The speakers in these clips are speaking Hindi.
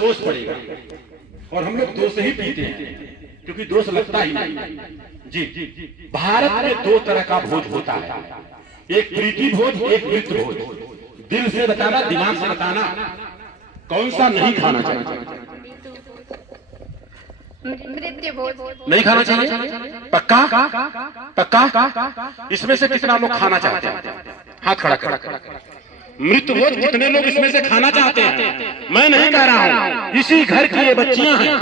दोष पड़ेगा, और हम लोग दोष ही पीते हैं क्योंकि दोष लगता ही नहीं। जी, भारत में दो तरह का भोज होता है, एक प्रीति भोज, एक मृत भोज। दिल से बताना, दिमाग से बताना, कौन सा नहीं खाना चाहिए? मृत्यु भोज नहीं खाना चाहिए। पक्का पक्का? इसमें से कितना लोग खाना चाहते हैं? हाथ खड़ा कर। मृत्यु भोज कितने लोग इसमें से खाना चाहते हैं? मैं नहीं कह रहा हूँ, इसी घर की ये बच्चियां हैं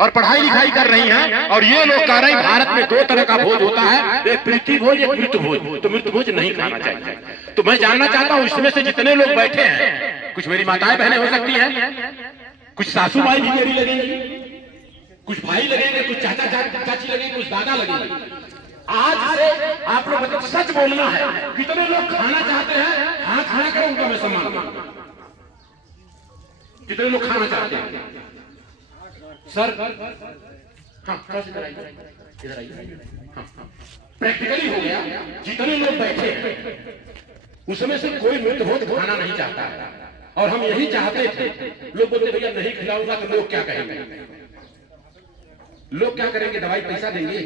और पढ़ाई लिखाई कर रही हैं, और ये लोग कह रहे हैं भारत में दो तरह का भोज होता है, एक प्रीति भोज, एक मृत्यु भोज। तो मृत्यु भोज नहीं खाना चाहिए। तो मैं जानना चाहता हूँ इसमें से जितने लोग बैठे हैं, कुछ मेरी माताएं बहनें हो सकती हैं, कुछ सासू माई भी मेरी लगेंगी, कुछ भाई लगेंगे, कुछ चाचा चाची लगेंगे, कुछ दादा लगेंगे। आज से आप लोग मतलब सच बोलना है, कितने लोग खाना चाहते हैं? हाथ खड़ा करो, उनका मैं सम्मान करूंगा। कितने लोग खाना चाहते हैं? सर हाँ, इधर आइए। प्रैक्टिकली हो गया, जितने लोग बैठे हैं उसमें से कोई मृत भोज खाना नहीं चाहता है, और हम यही चाहते थे। लोग बोलते भैया नहीं खिलाऊंगा तो लोग क्या कहेंगे? लोग क्या करेंगे? दवाई पैसा देंगे?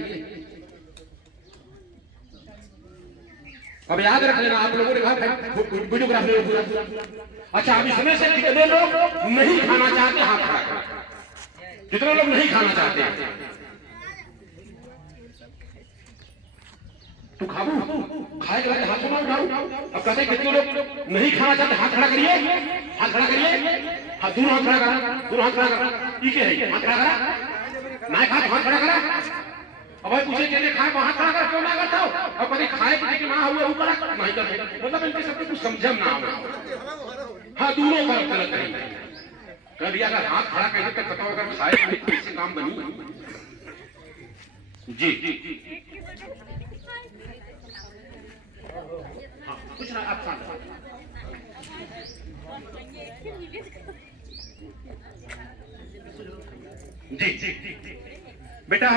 अब याद रख लेना, आप लोगों ने कहा वीडियोग्राफी। अच्छा, अब इसमें से कितने लोग नहीं खाना चाहते? हाथ खड़ा करें। कितने लोग नहीं खाना चाहते? तू खाबू खाएगा, हाथ ना उठाओ। अब कहते कितने लोग नहीं खाना चाहते? हाथ खड़ा करिए, हाथ खड़ा करिए, हाथ दोनों हाथ खड़ा करा, दोनों हाथ खड़ा करा। ठीक है, हाथ खड़ा करा, ना खा हाथ खड़ा करा। अब भाई पूछे के लिए खाए वहां खड़ा कर, क्यों ना करता हो? अब कभी खाए कि ना हुए ऊपर नहीं कर, मतलब इनके सबके कुछ समझम ना हो। हाँ, दोनों का गलत है। कभी अगर हाथ खड़ा कर देते बताओ, अगर खाए तो इससे काम बनी। जी हाँ, कुछ ना आप जी बेटा,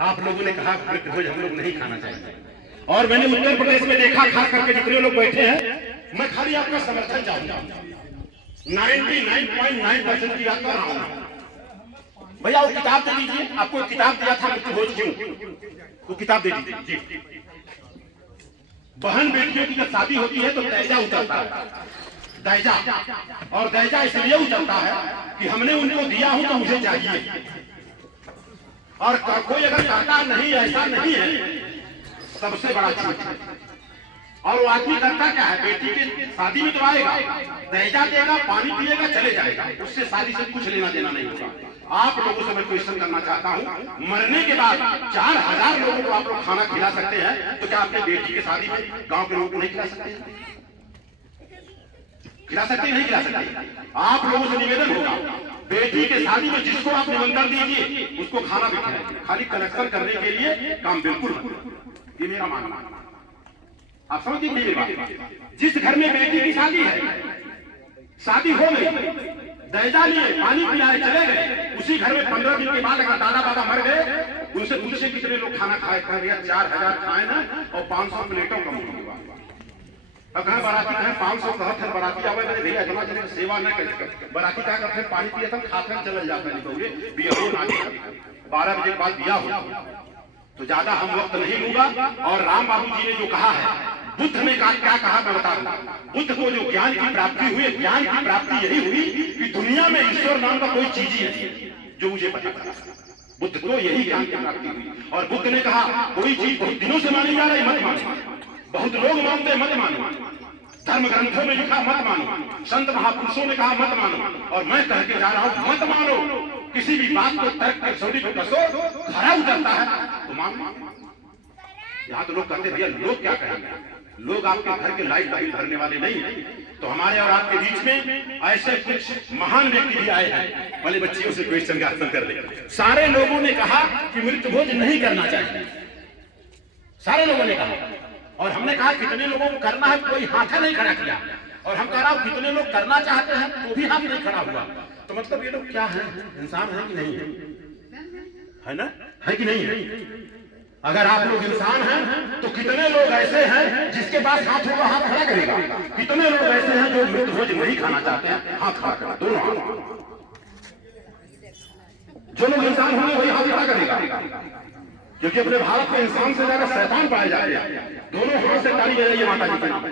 आप लोगों ने कहा मृत भोज हम लोग नहीं खाना चाहिए, और मैंने उत्तर प्रदेश में देखा खा करके जितने लोग बैठे हैं, मैं खाली आपका समर्थन चाहूंगा। 99.9% की बात कर रहा हूं। भैया वो किताब दे दीजिए, आपको किताब दिया था मृत्यु भोज क्यों, वो किताब दे दीजिए। जी, बहन बेटियों की जब शादी होती है तो दैजा उतरता है, दैजा, और दैजा इसलिए उतरता है कि हमने उनको दिया हो तो मुझे चाहिए, और कोई अगर कहता नहीं ऐसा नहीं है, सबसे बड़ा चीज। और वो आदमी करता क्या है? बेटी की शादी में तो आएगा, दहेजा देगा, पानी पिएगा, चले जाएगा, उससे शादी से कुछ लेना देना नहीं होगा। आप लोगों से मैं क्वेश्चन करना चाहता हूं, मरने के बाद 4000 लोगों को आप लोग खाना खिला सकते हैं, तो क्या अपने बेटी की शादी में गांव के लोगों को नहीं खिला सकते? खिला सकते नहीं खिला सकते? आप लोगों से निवेदन होगा, बेटी के शादी में जिसको आप निमंत्रण दीजिए उसको खाना भी खिलाइए, खाली कलेक्शन करने के लिए काम बिल्कुल। ये मेरा मानना है, आप समझ लीजिए मेरी बात। जिस घर में बेटी की शादी है, शादी हो गई, दहेजा लिए, पानी पिलाए, चले गए, उसी घर में 15 दिन के बाद अगर दादा बाबा मर गए, उनसे कितने लोग खाना खाए? 4000 खाए ना, और 500 प्लेटों का मुंह हुआ। अगर बाराती कहे 500 कहते हैं, बाराती आवे मेरे भैया जमा जने सेवा न कर, बाराती क्या करते हैं? पानी पिए हम खाते हैं, चल जाते हैं। कहोगे बिया 12 बजे के बाद बिया हो तो ज्यादा हम वक्त नहीं लूंगा। और राम बाबू जी ने जो कहा है, बुद्ध ने क्या कहा मैं बता दूं। बुद्ध को जो ज्ञान की प्राप्ति हुई, ज्ञान की प्राप्ति यही हुई कि दुनिया में ईश्वर नाम का कोई चीज ही है जो मुझे पता था। बुद्ध को यही ज्ञान की प्राप्ति हुई, और बुद्ध ने कहा कोई चीज बहुत दिनों से मानी जा रही मत मानो, बहुत लोग मानते मत मानो, धर्म ग्रंथों में लिखा मत मानो, संत महापुरुषों ने कहा मत मानो, और मैं कह के जा रहा हूं मत मानो। किसी भी बात को तर्क कर सौदी को कसो, खरा उतरता है तो मानो। यहाँ तो लोग कहते भैया लोग क्या कहेंगे? लोग आपके घर के लाइट बिल भरने वाले नहीं है। तो हमारे और आपके बीच में ऐसे कुछ महान व्यक्ति भी आए हैं, वाले बच्चियों से क्वेश्चन का आंसर कर ले। सारे लोगों ने कहा कि मृत्यु भोज नहीं करना चाहिए, सारे लोगों ने कहा, और हमने कहा कितने लोगों को करना है, कोई हाथ नहीं खड़ा किया। और हम कह रहा हूं कितने लोग करना चाहते हैं तो भी हाथ नहीं खड़ा हुआ। तो मतलब ये लोग क्या है? इंसान है कि नहीं है? है ना? है कि नहीं है? अगर आप लोग इंसान हैं तो कितने लोग ऐसे हैं जिसके पास हाथ होगा हाथ खड़ा करेगा, कितने लोग ऐसे हैं जो मृतभोज नहीं खाना चाहते हैं, हाथ खड़ा करेगा, दोनों हाथ। जो लोग इंसान होंगे वही हाथ खड़ा करेगा, क्योंकि अपने भारत में इंसान से ज्यादा शैतान पाए जाते हैं। दोनों हाथ से ताली बजाइए माता जी के नाम पर।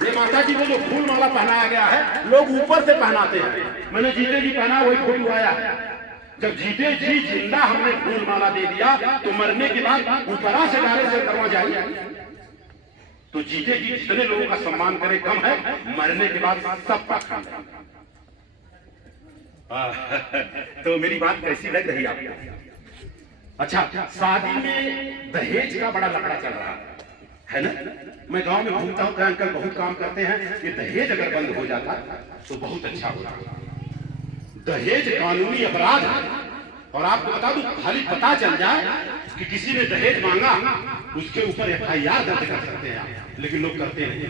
ये माता जी को जो फूल माला पहनाया गया है लोग ऊपर से पहनाते हैं। मैंने जीते जी पहना, वही फोटो आया। जब जीते जी जिंदा हमने फूल माला दे दिया तो मरने के बाद ऊपरा से डाले से करवा जाए। तो जीते जी जितने लोगों का सम्मान करे कम है, मरने के बाद सब पाखा। तो मेरी बात कैसी लग रही आपको? अच्छा, शादी में दहेज का बड़ा लफड़ा चल रहा है ना। मैं गांव में घूमता हूं, अंकल बहुत काम करते हैं कि दहेज अगर बंद हो जाता तो बहुत अच्छा होता। दहेज कानूनी अपराध है, और आपको बता दूं, खाली पता चल जाए कि किसी ने दहेज मांगा उसके ऊपर FIR दर्ज कर सकते हैं, लेकिन लोग करते नहीं।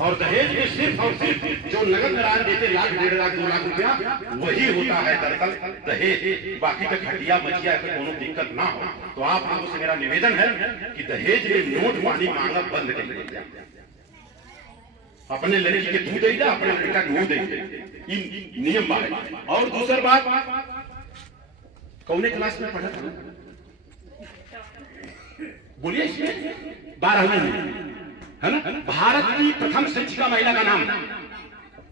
और दहेज में सिर्फ और सिर्फ जो नगद नारायण देते 1 लाख 1.5 लाख 2 लाख रुपया, वही होता है दरअसल दहेज। बाकी तक हटिया मचिया कोई कोनो दिक्कत ना हो। तो आप लोगों से मेरा निवेदन है कि दहेज में नोट पानी मांगना बंद कर दीजिए। अपने लड़की के दूध दे, अपने लड़का के दूध दे, इन नियम बात। और दूसरी बात, कौने क्लास में पढ़ा था? बोलिए, इसमें 12वीं में है ना। भारत की प्रथम शिक्षिका महिला का नाम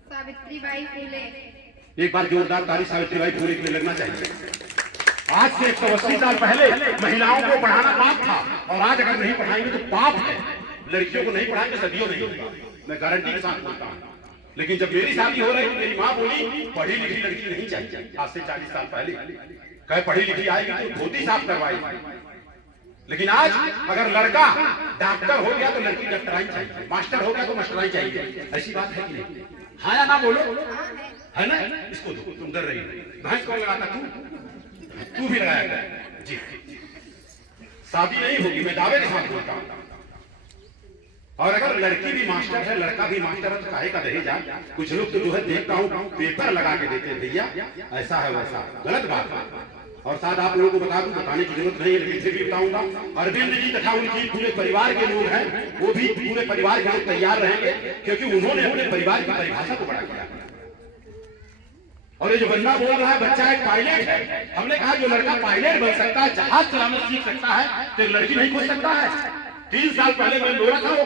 सावित्रीबाई फुले। एक बार जोरदार ताली सावित्रीबाई फुले के लिए लगना चाहिए। आज से 180 साल पहले महिलाओं को पढ़ाना पाप था, और आज अगर नहीं पढ़ाएंगे तो पाप है। लड़कियों को नहीं पढ़ाएंगे सदियों नहीं होगा, मैं गारंटी के साथ बोलता हूँ। लेकिन जब मेरी शादी हो रही, मेरी माँ बोली पढ़ी लिखी लड़की नहीं चाहिए। आज से 40 साल पहले कहे पढ़ी लिखी आएगी तो धोती साफ करवाएगी। लेकिन आज अगर लड़का डॉक्टर हो गया तो लड़की डॉक्टराई चाहिए, मास्टर हो गया तो मास्टराई चाहिए। ऐसी बात है कि नहीं? हाँ या ना बोलो, है ना। इसको दो, तुम डर रही हो। भैंस कौन लगाता? तू भी लगाया जी। शादी नहीं होगी, मैं दावे के साथ बोलता हूँ। और अगर लड़की भी मास्टर है, लड़का भी मास्टर है, तो काहे का दहेज? कुछ लोग तो जो है देखता हूँ पेपर लगा के देते हैं, भैया ऐसा है वैसा, गलत बात है। और साथ आप लोगों को बता दूं, बताने की जरूरत नहीं है, लेकिन फिर भी बताऊंगा। अरविंद जी तथा उनकी पूरे परिवार के लोग हैं, वो भी पूरे परिवार के लोग तैयार रहेंगे, क्योंकि उन्होंने अपने परिवार की परिभाषा को बड़ा किया। और ये जो बंदा बोल रहा है बच्चा एक पायलट है, हमने कहा जो लड़का पायलट बन सकता है, जहाज चलाना सीख सकता है, तो लड़की नहीं खोज सकता है। 3 साल पहले मैं बोला था, वो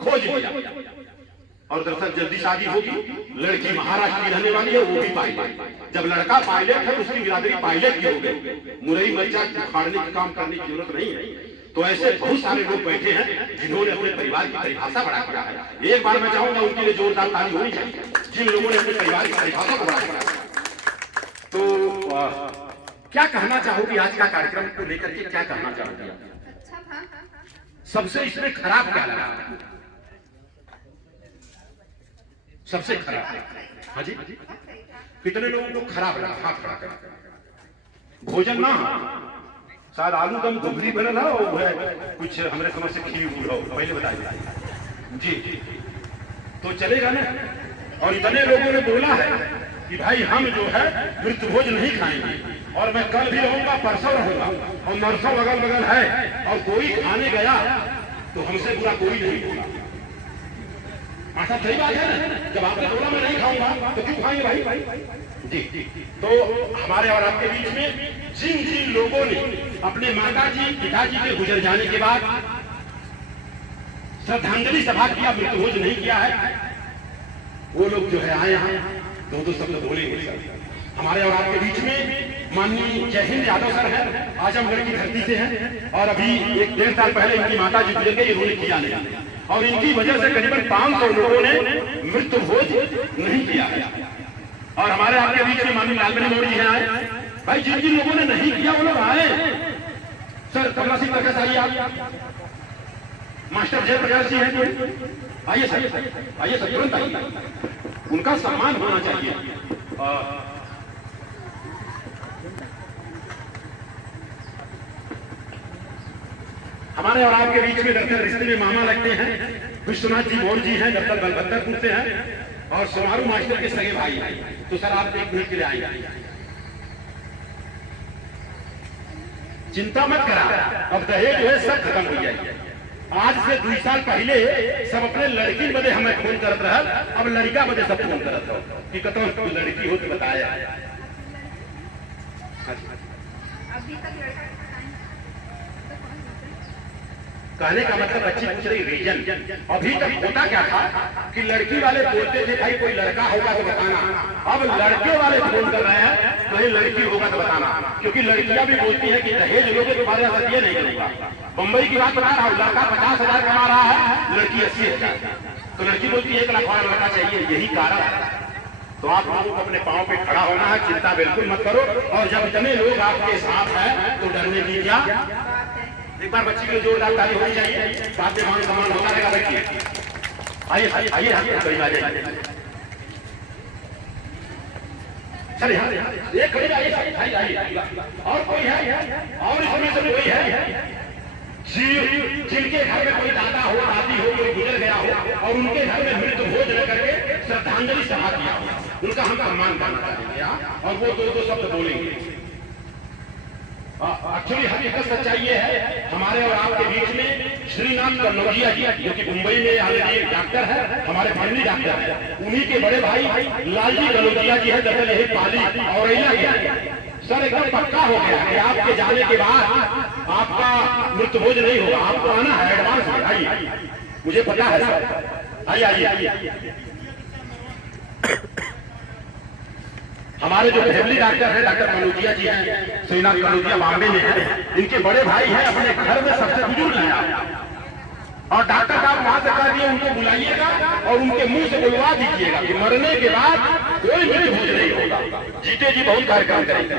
खोज लिया। और दरअसल जल्दी शादी होगी, लड़की महाराष्ट्र की रहने वाली है, वो भी पायलट। जब लड़का पायलट है तो उसकी बिरादरी पायलट की हो गई। मुरई मर्चा उखाड़ने का काम करने की जरूरत नहीं है। तो ऐसे बहुत सारे लोग बैठे हैं जिन्होंने अपने परिवार की परिभाषा बड़ा किया है। एक बार मैं चाहूंगा उनके लिए जोरदार ताली होनी चाहिए, जिन लोगों ने अपने परिवार की परिभाषा को बड़ा किया। तो क्या कहना चाहोगी आज का कार्यक्रम को लेकर के, क्या कहना चाहोगी? अच्छा था। सबसे इसमें खराब क्या लगा? सबसे खराब? हाँ जी, कितने लोगों को खराब लगा? हाथ खड़ा कर। भोजन ना, शायद आलू दम दुबली बना ना, वो है कुछ हमारे समझ से खीर हो, पहले बताइए जी। तो चलेगा ना। और इतने लोगों ने बोला है कि भाई हम जो है मृतभोज नहीं खाएंगे, और मैं कल भी रहूंगा, परसों रहूंगा, और नरसों अगल बगल है, और कोई खाने गया तो हमसे बुरा कोई नहीं होगा। ऐसा सही बात है ना। जब आपने बोला मैं नहीं खाऊंगा तो क्यों खाएंगे भाई? जी। तो हमारे और आपके बीच में जिन जिन लोगों ने अपने माताजी पिताजी के गुजर जाने के बाद श्रद्धांजलि सभा किया, मृतभोज नहीं किया है, वो लोग जो है आए हैं, दो शब्द बोलेंगे। हमारे और आपके बीच में माननीय जय हिंद यादव सर हैं, आजमगढ़ की धरती से हैं, और अभी 1-1.5 साल पहले इनकी माता जी गुजर गई, इन्होंने किया नहीं, और इनकी वजह से करीबन 500 लोगों ने मृत्युभोज नहीं किया है। और हमारे आपके बीच में माननीय लालमणि मौर्य जी आए। भाई जिन जिन लोगों ने नहीं किया वो लोग आए। सर कमला सिंह प्रकाश आइए, आप मास्टर जयप्रकाश जी हैं, आइए सर, आइए सर, तुरंत आइए, उनका सम्मान होना चाहिए। हमारे और आपके बीच में दरअसल रिश्ते में मामा लगते हैं, विश्वनाथ जी मौर्य जी हैं, दरअसल बलभद्रपुर से हैं, और सोनारू मास्टर के सगे भाई हैं। तो सर आप 1 मिनट के लिए आएंगे। चिंता मत करा, अब दहेज जो है सब खत्म हो जाएगी। आज से 2 साल पहले सब अपने लड़की बदे हमें फोन करत रहल, अब लड़का बदे सब फोन करत रहो कि कतो लड़की हो तो बताया। अभी तक लड़का कहने का मतलब बच्ची पूछ रही रीजन, अभी तक होता क्या था कि लड़की वाले बोलते थे भाई कोई लड़का होगा तो बताना, अब लड़के वाले फोन कर रहे हैं कहीं लड़की होगा तो बताना, क्योंकि लड़कियां भी बोलती है कि दहेज लोगे तो तुम्हारे साथ ये नहीं करूंगा। बम्बई की बात बता रहा हूँ, लड़का 50,000 कमा रहा है, लड़की 80,000, तो लड़की बोलती है 1 लाख वाला लड़का चाहिए, यही कारण है। तो आप लोगों को अपने पांव पे खड़ा होना है, चिंता बिल्कुल मत करो, और जब इतने लोग आपके साथ हैं तो डरने की क्या। एक बार बच्ची के लिए जोरदार ताली होनी चाहिए, साथ में मान सम्मान होता रहेगा। बच्ची आइए आइए आइए करीब आ जाइए, चलिए एक करीब आइए आइए। और कोई है, और इसमें से कोई है जिनके घर में कोई दादा हो, दादी हो, कोई गुजर गया हो और उनके घर में मृत भोज न करके श्रद्धांजलि सभा किया हो, उनका हम सम्मान करना चाहेंगे और वो 2 शब्द बोलेंगे। एक्चुअली हकीकत सच्चाई ये है, हमारे और आपके बीच में श्रीनाथ कन्नौजिया जी जो कि मुंबई में ऑलरेडी डॉक्टर है, हमारे फैमिली डॉक्टर है, उन्हीं के बड़े भाई लालजी कन्नौजिया जी है, दरअसल यही पाली और सर एकदम पक्का हो गया कि आपके जाने के बाद आपका मृत्यु भोज नहीं होगा, आपको आना है एडवांस में। आइए, मुझे पता है सर, आइए आइए। हमारे जो फैमिली डॉक्टर है डॉक्टर कन्नौजिया जी हैं, श्रीनाथ कन्नौजिया बॉम्बे में है, इनके बड़े भाई हैं, अपने घर में सबसे बुजुर्ग हैं, और डॉक्टर साहब वहां से कह दिए उनको बुलाइएगा और उनके मुंह से बुलवा दीजिएगा कि मरने के बाद कोई मृत्यु भोज नहीं होगा, जीते जी बहुत कार्यक्रम करेंगे।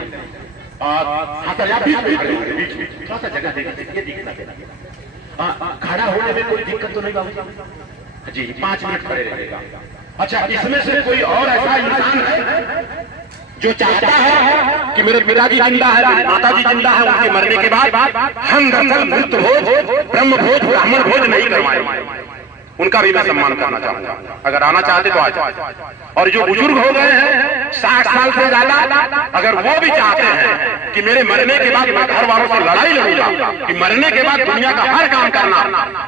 हाँ सर, आप बीच में थोड़ा सा जगह देखिए, खड़ा होने में कोई दिक्कत तो नहीं होगा जी, 5 मिनट खड़े रहेगा। अच्छा, इसमें से कोई और ऐसा इंसान है जो चाहता है कि मेरे पिताजी जिंदा है, माता जी जिंदा है, उनके मरने के बाद हम दरअसल मृत्यु भोज, ब्रह्म भोज, ब्राह्मण भोज नहीं करवाएंगे, उनका भी मैं सम्मान करना चाहूंगा, अगर आना चाहते तो आ जाए। और जो बुजुर्ग हो गए हैं 60 साल से ज्यादा, अगर वो भी चाहते हैं कि मेरे मरने के बाद मैं घर वालों से लड़ाई लड़ूंगा कि मरने के बाद दुनिया का हर काम करना,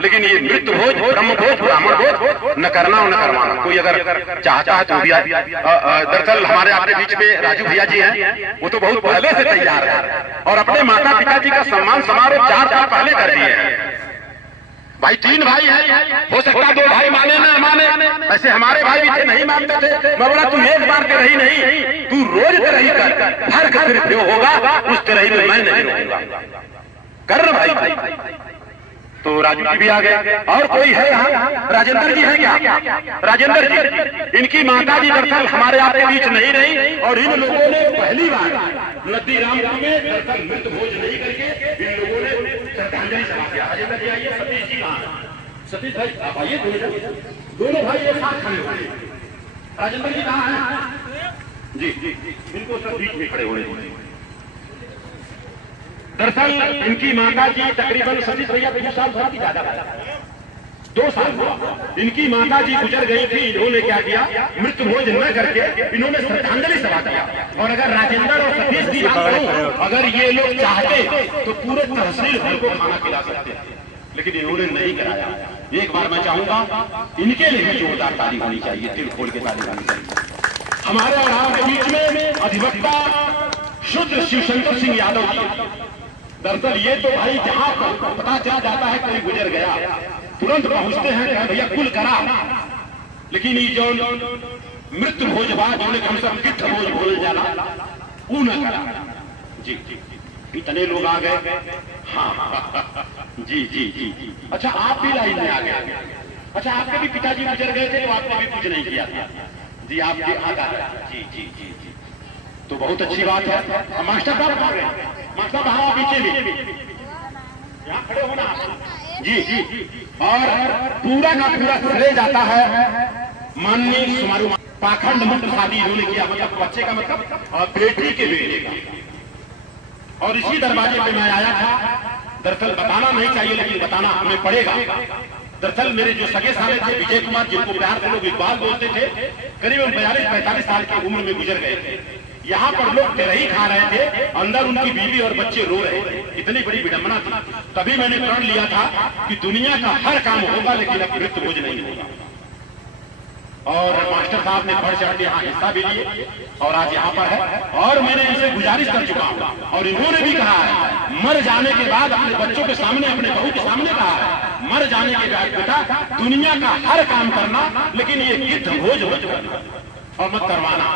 लेकिन ये मृत्यु भोज, ब्रह्म भोज, ब्राह्मण भोज न करना न करवाना, कोई अगर चाहता है तो भी। दरअसल हमारे आपके बीच में राजू भैया जी हैं, वो तो बहुत पहले से तैयार है और अपने माता पिता जी का सम्मान समारोह 4 साल पहले कर दिए हैं। भाई 3 भाई हैं, हो सकता है 2 भाई माने ना माने, ऐसे हमारे भाई भी थे नहीं मानते थे, मैं बोला तू एक बार के रही नहीं, तू रोज तरही कर, फर्क सिर्फ जो होगा उस तरही में मैं नहीं रहूंगा, कर भाई। तो राजू जी भी आ गए, और कोई है यहाँ, राजेंद्र जी है क्या? राजेंद्र जी, इनकी माता जी दरअसल हमारे आपके बीच नहीं रही और इन लोगों ने पहली बार नदी रामपुर में दरअसल मृत्यु भोज नहीं करके इन लोगों ने श्रद्धांजलि सभा किया। राजेंद्र जी आइए, सतीश जी कहाँ है? सतीश भाई आप आइए, दोनों भाई एक साथ खड़े हुए। राजेंद्र जी कहाँ है? जी, इनको सब बीच में खड़े हुए। दरअसल इनकी माता जी तकरीबन सतीश भैया 2 साल की ज्यादा 2 साल हुआ, इनकी माता जी गुजर गई थी, इन्होंने क्या किया, मृत्यु भोज न करके इन्होंने श्रद्धांजलि सभा किया। और अगर राजेंद्र और सतीश की बात करूं, अगर ये लोग चाहते तो पूरे तहसील भर को खाना खिला सकते, लेकिन इन्होंने नहीं कराया। एक बार मैं चाहूंगा इनके लिए भी जोरदार ताली होनी चाहिए, दिल खोल के ताली होनी चाहिए। हमारे और आपके बीच में अधिवक्ता शुद्ध शिवशंकर सिंह यादव जी, दरअसल ये तो भाई जहां पता चल जाता है कोई गुजर गया तुरंत पहुंचते हैं भैया कुल करा, लेकिन ये जो मृत्यु भोज बाद हम सब कित भोज बोल जाना वो न करा। जी, इतने लोग आ गए। हाँ जी जी जी, अच्छा आप भी लाइन में आ गए। अच्छा, आपके भी पिताजी गुजर गए थे तो आपने भी कुछ नहीं किया था जी, आपके आता है। जी जी जी जी, तो बहुत अच्छी बात है। मास्टर साहब आ गए, मास्टर साहब पीछे भी यहाँ खड़े होना। जी जी, और पूरा का पूरा श्रेय जाता है माननीय सुमारू पाखंड मुक्त शादी इन्होंने किया, मतलब बच्चे का मतलब बेटी के बेटे का। और इसी दरवाजे पे मैं आया था, दरअसल बताना नहीं चाहिए लेकिन बताना हमें पड़ेगा। दरअसल मेरे जो सगे साले थे विजय कुमार, जिनको प्यार से लोग इकबाल बोलते थे, करीबन 42-45 साल की उम्र में गुजर गए थे। यहाँ पर लोग तेरही खा रहे थे, अंदर उनकी बीवी और बच्चे रो रहे थे। इतनी बड़ी विडंबना थी। तभी मैंने प्रण लिया था कि दुनिया का हर काम होगा लेकिन अब मृत्यु भोज नहीं होगा। और मास्टर साहब ने बढ़ चढ़ के यहाँ हिस्सा भी लिए और आज यहाँ पर है। और मैंने इनसे गुजारिश कर चुका हूँ और इन्होंने भी कहा है, मर जाने के बाद अपने बच्चों के सामने, अपने बहू के सामने कहा है, मर जाने के बाद बेटा दुनिया का हर काम करना लेकिन ये गिद्ध भोज मत करना और मत करवाना।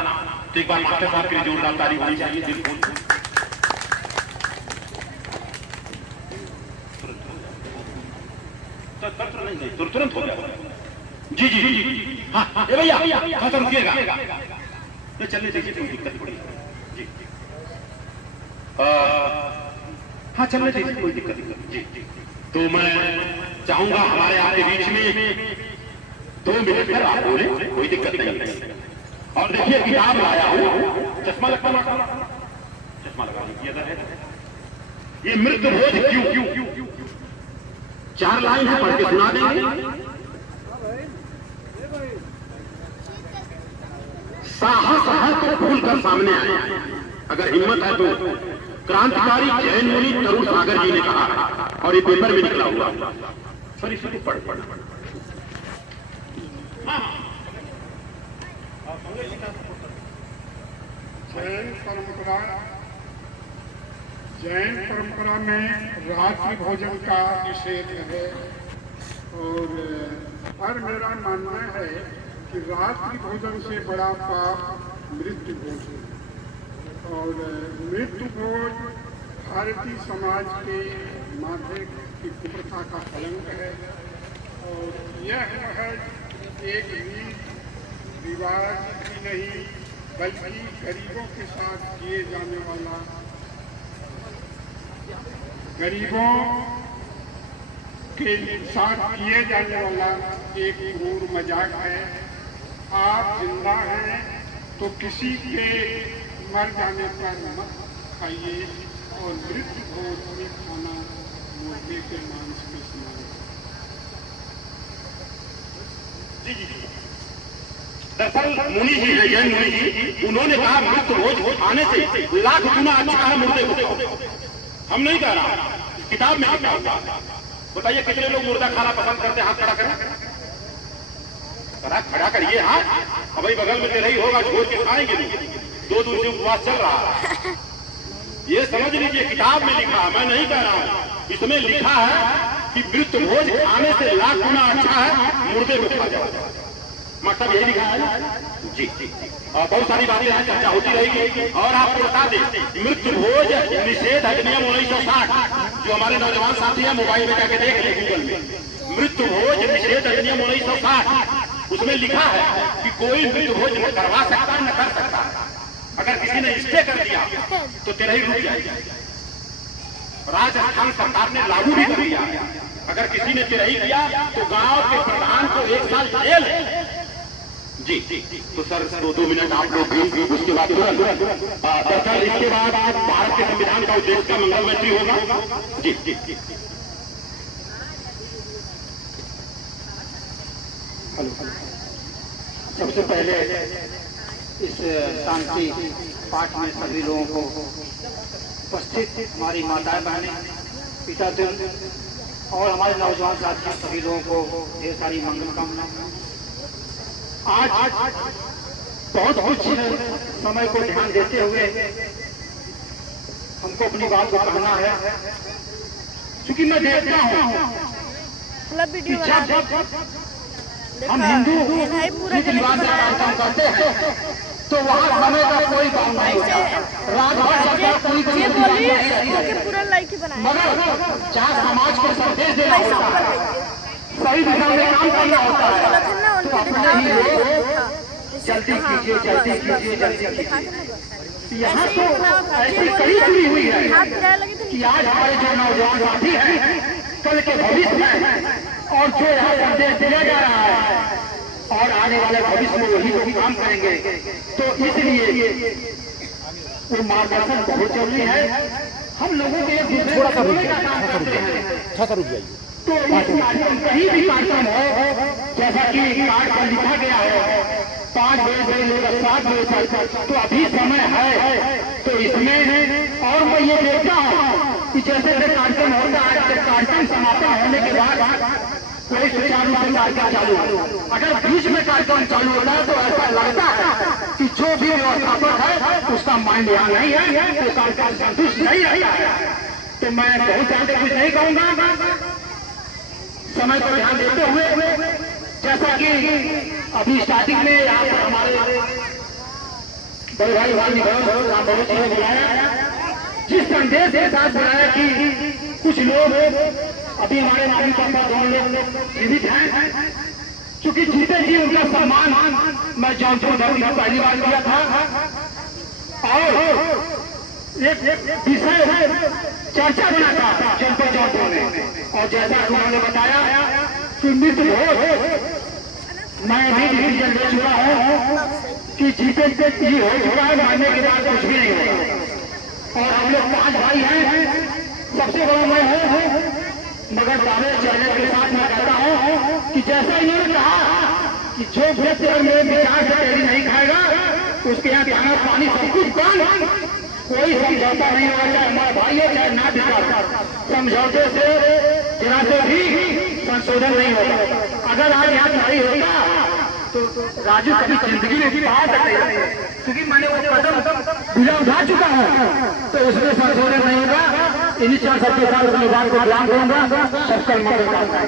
तो एक बार मास्टर साहब के लिए जोरदार तारीफ होनी चाहिए। दिल खोल तुरंत हो गया। जी जी जी हाँ ये भैया हाँ तो रुकिएगा, ये चलने देखिए कोई दिक्कत पड़ी जी। हाँ चलने देखिए कोई दिक्कत जी। तो मैं चाहूंगा हमारे आपके बीच में 2 मिनट पर आप बोले, कोई दिक्कत नहीं। और देखिए किताब लाया हूँ, चश्मा लगता चश्मा लगा लीजिए। ये मृत्यु भोज क्यों 4 लाइन है, पढ़ के सुना देंगे। साहस है तो खुल कर सामने आए, अगर हिम्मत है तो क्रांतिकारी जैन मुनि तरुण सागर जी ने कहा और ये पेपर में निकला हुआ। सर इसे पढ़ जैन परंपरा में रात्रि भोजन का निषेध है और मेरा मानना है कि रात्रि भोजन से बड़ा पाप मृत्यु भोज है। और मृत्यु भोज भारतीय समाज के माथे की कुप्रथा का कलंक है और यह महज एक रीत रिवाज ही नहीं बल्कि गरीबों के साथ किए जाने वाला, गरीबों के साथ किए जाने वाला एक क्रूर मजाक है। आप जिंदा हैं तो किसी के मर जाने पर मत खाइए और मृत्यु भोज में खाना मुर्गे के मांस के समान। दरअसल मुनि जी है, जैन मुनि जी, उन्होंने कहा मृत्यु भोज खाने से लाख गुना अच्छा है मुर्दे को। हम नहीं कह रहा, किताब में लिखा हुआ। बताइए कितने लोग मुर्दा खाना पसंद करते हैं? हाथ खड़ा करें, खड़ा करिए हाथ। भाई बगल में तेरा ही होगा, छोड़ के खाएंगे नहीं। 2 दिन से उपवास चल रहा है, ये समझ लीजिए किताब में लिखा है, मैं नहीं कह रहा हूँ। इसमें लिखा है कि मृत्यु भोज खाने से लाख गुना अच्छा है मुर्दे को खा जाओ। मतलब यही लिखा है जी। और बहुत सारी बातें हैं, चर्चा होती रहेगी। और आपको बता दें मृत्यु भोज निषेध अधिनियम 1960 जो हमारे नौजवान साथी हैं मोबाइल में जाके देख लें गूगल में। मृत्यु भोज निषेध अधिनियम 1960 उसमें लिखा है कि कोई मृत्यु भोज न करवा सकता न कर सकता। अगर किसी ने स्टे कर दिया तो तेरही रुक जाएगी। राजस्थान सरकार ने लागू भी कर दिया, अगर किसी ने तेरही किया तो गांव के प्रधान को 1 साल जेल है जी। तो सर 2 मिनट आप लोग भी उसके बाद दरअसल इसके बाद भारत के संविधान का उद्देश्य का मंगलमैत्री होगा जी। सबसे पहले इस शांति पाठ में सभी लोगों को उपस्थित हमारी माताएं बहनें, पिता और हमारे नौजवान साथी सभी लोगों को ढेर सारी मंगल कामनाएं। आज बहुत कुछ समय को ध्यान देते हुए हमको अपनी बात को कहना है, क्योंकि मैं देखता हूँ हम हिंदू रिवाज से कार्यक्रम करते हैं तो वहाँ समय का कोई काम नहीं होता। रात भर चलता कोई मगर जहाँ समाज को संदेश देना होता है, सही दिशा में काम करना होता है, तो अपने ही लोग जल्दी कीजिए जल्दी कीजिए जल्दी कीजिए। यहाँ तो ऐसी कड़ी जुड़ी हुई है कि आज हमारे जो नौजवान साथी हैं कल के भविष्य में और जो यहाँ संदेश दिया जा रहा है और आने वाले भविष्य में वही लोग काम करेंगे, तो इसलिए वो मार्गदर्शन बहुत जरूरी है। हम लोगों के एक दूसरे का काम करते हैं, तो इस कार्यक्रम कहीं भी कार्यक्रम हो, जैसा कि कार्ड पर लिखा गया है 5 बजे से लेकर 7 बजे तक, तो अभी समय है। तो इसमें और मैं ये देखता हूँ कि जैसे कार्यक्रम होता है, कार्यक्रम समापन होने के बाद कोई सुचारू रूप से कार्यक्रम चालू हो, अगर बीच में कार्यक्रम चालू होता है तो ऐसा लगता है कि जो भी व्यवस्थापक है उसका माइंड यहाँ नहीं है, तो कार्यक्रम संतुष्ट नहीं है। तो मैं बहुत ज्यादा कुछ नहीं कहूंगा, समय को ध्यान देते हुए, जैसा कि अभी स्टार्टिंग में यहाँ पर हमारे बड़े भाई राम बहुत जी ने बुलाया, जिस संदेश के साथ बुलाया कि कुछ लोग अभी हमारे मम्मी पापा दोनों लोग जीवित हैं, चूंकि जीते जी उनका सम्मान मैं जौनपुर धर्म में पहली बार किया था, और एक विषय चर्चा बना था जौनपुर में। और जैसा उन्होंने बताया कि मृत्यु हो, मैं भी डिसीजन ले चुका हूँ कि जीते जी हो चुका है, मारने के बाद कुछ भी नहीं होगा। और हम लोग 5 भाई हैं, सबसे बड़ा मैं हूँ, मगर दावे चैनल के साथ मैं कहता हूँ कि जैसा इन्होंने कहा कि जो व्यक्ति अगर मेरे विचार से तेरी नहीं खाएगा उसके यहाँ खाना पानी सब कुछ बंद, कोई समझौता नहीं होगा, चाहे हमारा भाई हो चाहे ना भी, समझौते से जरा से भी संशोधन नहीं होगा। अगर आज यहाँ लड़ाई होगा तो राजू कभी जिंदगी में भी बाहर सकते, क्योंकि मैंने वो कदम बिना उठा चुका हूँ, तो उसमें संशोधन नहीं होगा। इन्हीं 4 शब्दों के साथ अपनी बात को ध्यान दूंगा। सबका मंगल कामना।